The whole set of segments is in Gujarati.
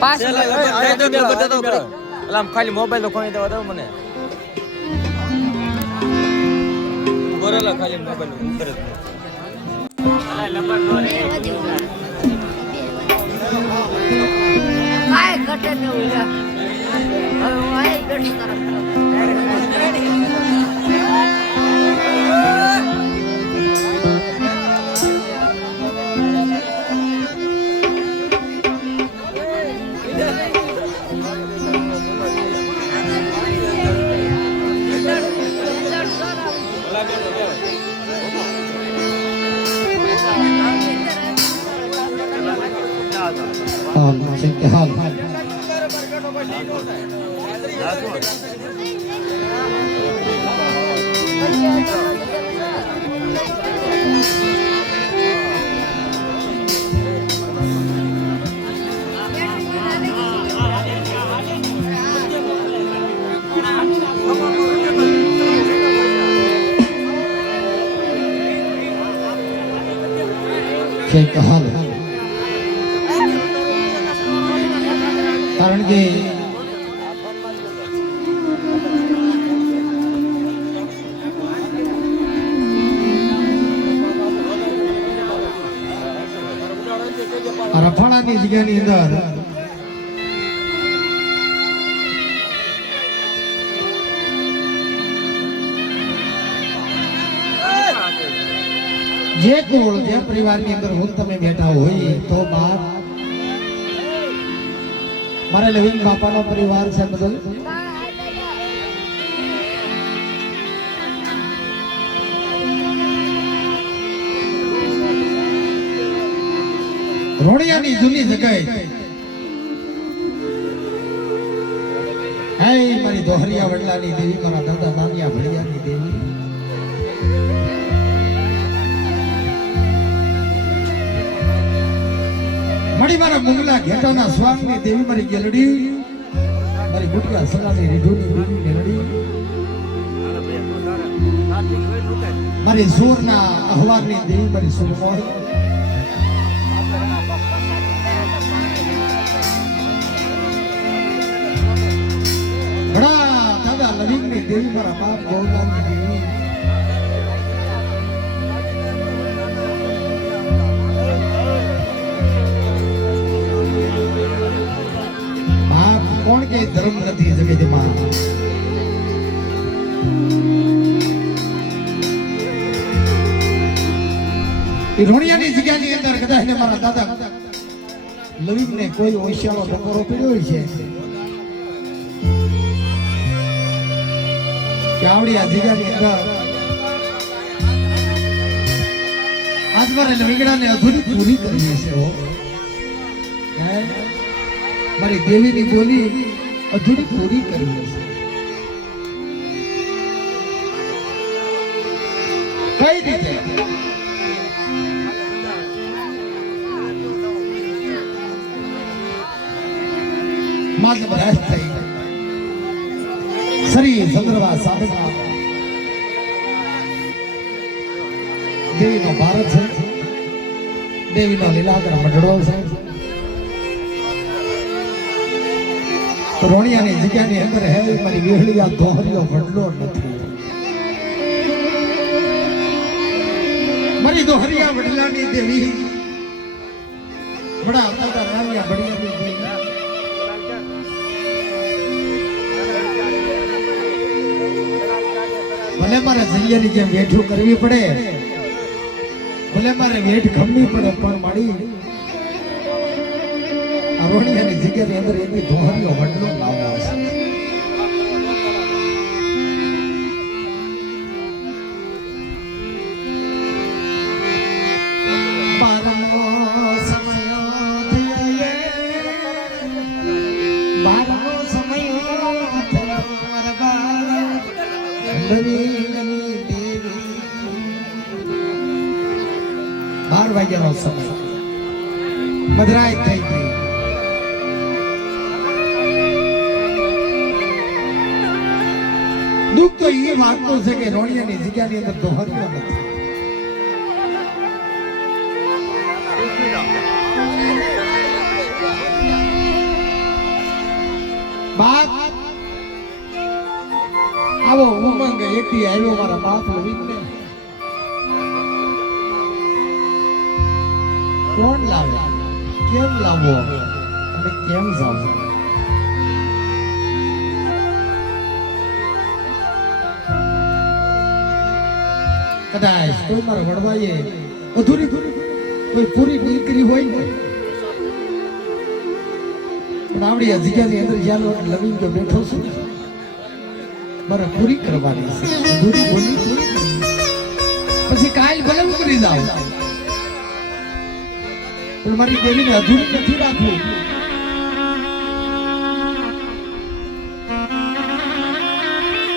પાંચ આમ ખાલી મોબાઈલ તો ખોઈ દેવા દો મને. બોરેલા ખાલી મોબાઈલ ઉપર જ કાંઈ ઘટે ને ઉડ્યા હવે વાય ગઢ તરફ. છે કે હાલ કારણ કે રફાણાની જગ્યાની અંદર. જે કુળ જે પરિવારની અંદર હું તમે બેઠા હોય તો બાપ. મારે લવિંગ બાપાનો પરિવાર છે બધો. રોડિયાની જૂની જગ્યાએ. હાય, મારી દોહરિયા વડલાની દેવી, મારા દાદા દાદિયા ભડિયાની દેવી. મળી મારા મુંગલા ઘેટાના સ્વામી દેવી મારી ગેલડી. મારી ગુટલા સલાની રીઢોની દેવી ગેલડી. મારી સૂરના અહવારની દેવી મારી સુરમોહી ઘણા દાદા લવિંગની દેવી મારા બાપ ગૌલાની દેવી બાપ કોણ કે ધર્મ નથી જગતમાં રોણિયાની જગ્યાની અંદર કદાચ ને મારા દાદા લવિંગ ને કોઈ ઓશિયાળો ટકોરો પીડ્યો છે. કે આવડી આ જગ્યાની અંદર. આજ મારે લવિંગડાને અધૂરી પૂરી કરવી છે હો? મારી દેવીની બોલી અધૂરી પૂરી કરવી છે કઈ રીતે? માત્ર ભ્રષ્ટ થઈ શ્રી ચંદ્રભા સાધકા દેવીનો ભારત છે દેવીનો લીલાકર મંડળો છે રોણિયાની જગ્યાની અંદર હે મારી વેહળિયા દોહરીઓ વડલો નથી મારી દોહરિયા વડલાની દેવી બડા મારે જેમ વેઠું કરવી પડે. ભલે મારે વેઠ ખમવી પડે, પણ મારી અરોણિયાની જગ્યાની અંદર એની દોહરીઓ વડલો લાવવા છે मदराय थी दुख तो ये बात तो है रोनिया ने जगह नहीं अंदर दोहर तो नहीं बात अब उमंग एक ही है, वो हमारा बात लवीन कौन लावे? કેમ લાવવો અને કેમ જાવ કદાચ કોઈ મારા વડવાઈએ અધૂરી કોઈ પૂરી દીકરી હોય. ને પણ આવડી આ જગ્યાની અંદર જ્યાં લવિંગ જો બેઠો છું, મારે પૂરી કરવાની પછી કાલ ભલે ઉકળી જાવ પણ મારી દેવીને અધૂરી નથી રાખવું.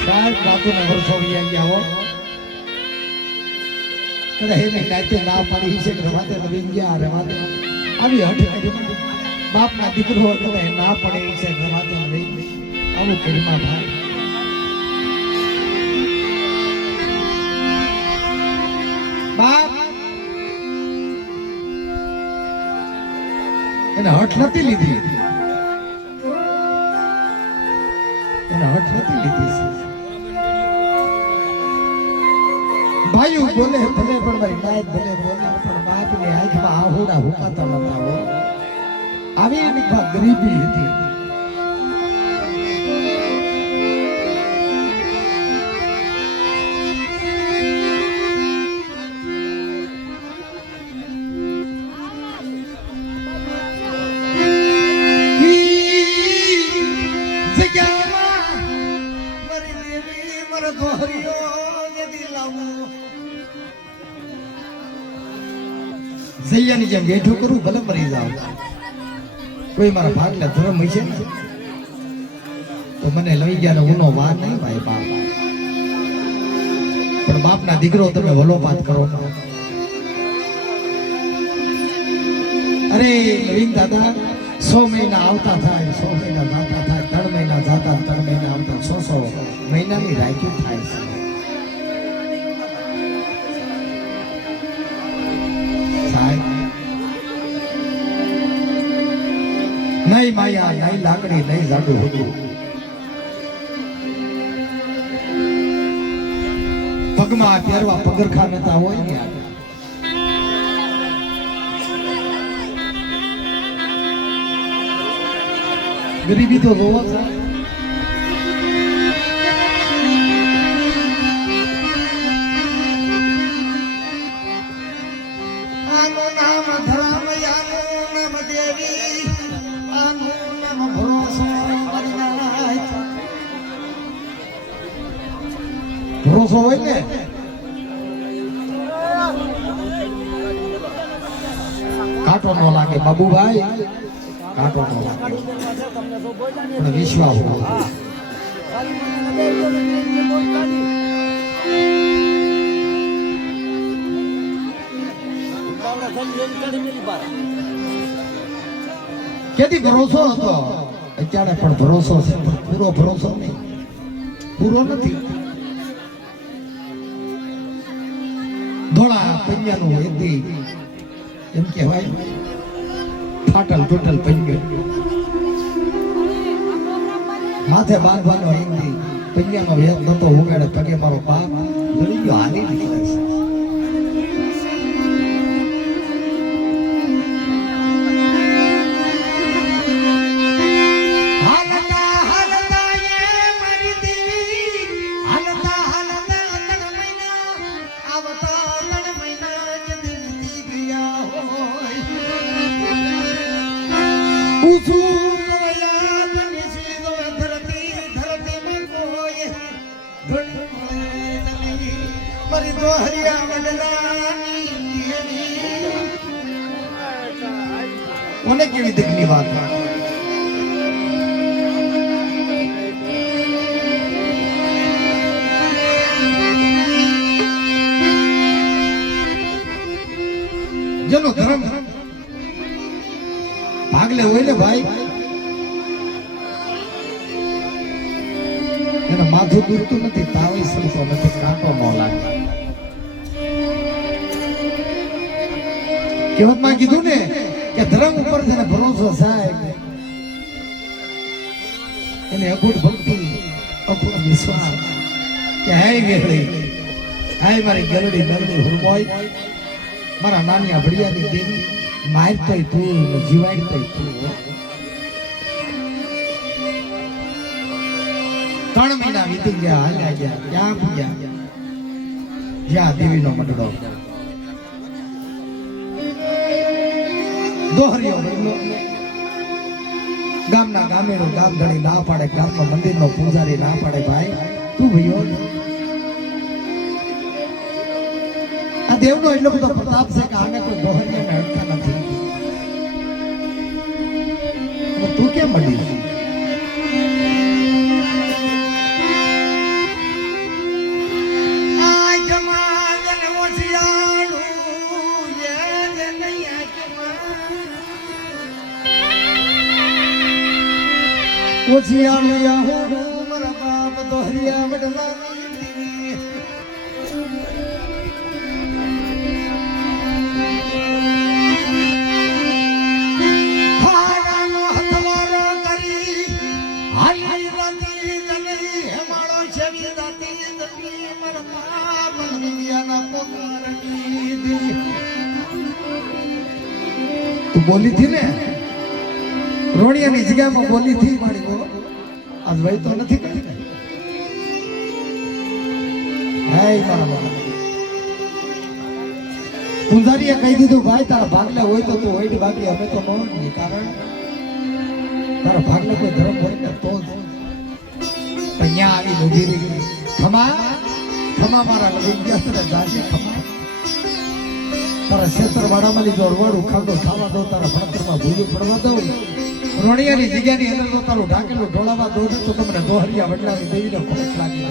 સાહેબ, બાપુને વર્ષો અહીંયા હો. કદાચ એને નાતે ના પાડી છે રમાતે નવીન ગયા રમાતે આવી હઠ કરી બાપના દીકરો તો ના પડે છે રમાતે નવીન આવું કરીમાં ભાઈ એને હઠ નથી લીધી. એને હઠ નથી લીધી. ભાઈઓ બોલે, ભલે પણ ભાઈ નાયક ભલે બોલે, પણ બાપની આંખમાં આહોડા હુકાતા નતા હો આવી એની ગરીબી હતી. જૈયાની જેમ વેઠું કરું, ભલે મરી જાવ કોઈ મારા ભાગને ધર્મ છે તો મને લઈ ગયા ઉનો વાર નહીં ભાઈ બાપ. પણ બાપના દીકરો તમે વલોપાત કરો. અરે, નવીન દાદા, સો મહિના આવતા થાય, સો મહિના જાતા થાય, ત્રણ મહિના જાતા, ત્રણ મહિના આવતા, સો સો મહિનાની રાખ્યું થાય છે. નહીં માયા નહીં લાકડી નહીં જાડું હતું. પગમાં પહેરવા પગરખા નતા હોય ને ગરીબી તો જોવા સાહેબ ભરોસો હોય ને. કાંટો ન લાગે બાબુભાઈ. કાંટો ન લાગે. પણ વિશ્વાસ. કેથી ભરોસો હતો? અત્યારે પણ ભરોસો છે પૂરો ભરોસો નહીં. પૂરો નથી. ધોળા પંજાનું એદી એમ કહેવાય. ફાટલ ટોટલ પંજો માથે બાંધવાનો હિન્દી પંજાનો વેદ નતો ઉગાડે પગે મારો બાપ. ગળી ગયો હાલી મારી દોહરિયા વડલાની. કોને કેવી દીકરી વાત જેનો ધર્મ ભાગલે હોય ને ભાઈ એને માથું દુખતું નથી તાવે સરતો નથી, કાંટો ન લાગે. કહેવતમાં કીધું ને કે ધર્મ ઉપર જેને ભરોસો સાહેબ એને અખૂટ ભક્તિ અખૂટ વિશ્વાસ. કે હાય વેહળી, હાય મારી ગરડી ગરડી હુરમોય મારા નાની અભડિયાની દેવી માર તોય તું ને જીવાય તોય તું ત્રણ મહિના વીતી ગયા, હાલ્યા ગયા, ક્યાં પૂગ્યા જ્યાં દેવીનો મંડળો. દોહરીઓ ગામના ગામેનો ગામ ધણી ના પાડે, ગામનો મંદિરનો પૂજારી ના પાડે ભાઈ. તું ભઈઓ. આ દેવનો એટલો બધો પ્રતાપ છે કે આને કોઈ દોહરીઓને અડતા નથી. તું કેમ મળી બોલી થી ને? રોણિયાની જગ્યામાં બોલી થી મારી બોલો. આજ ભાઈ તો નથી કરી ને. હે મારા બાબા પૂંજારીએ કહી દીધું, ભાઈ, તારા ભાગલે હોય તો તું હોય ને બાકી, અમે તો ન હોઈએ કારણ તારા ભાગલે કોઈ ધર્મ હોય ને તો જ. અહીંયા આવી ઊભી રહી. ખમા ખમા મારા લગી ગયા તને જાજે ખમા. તારા જો અડવાડું ખાડો ખાવા દો, તારા ભણતરમાં ભૂલી પડવા દઉં. રોણિયાની જગ્યાની અંદર તો તારું ઢાકેલું ઢોળાવા દો તો તમને દોહરિયા વડલાની દેવીને ખોટ લાગી.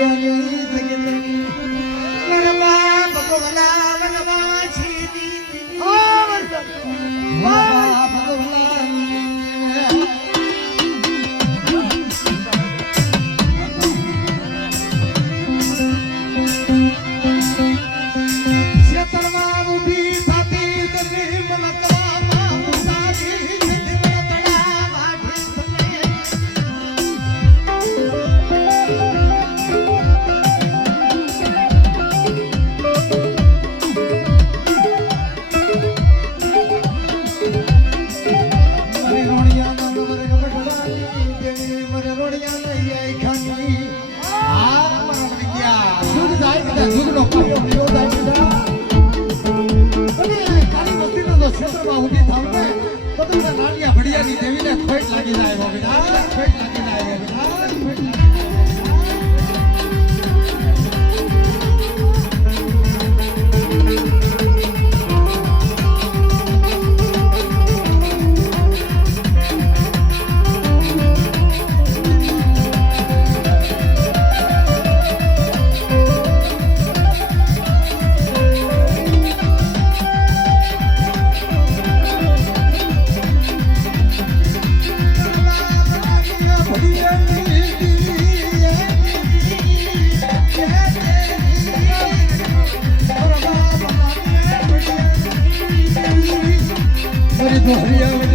જાય નરમા ભગવના Wow. ખોટ લાગી જાય હો બેટા. ખોટ મારી દોહરિયા વડલાની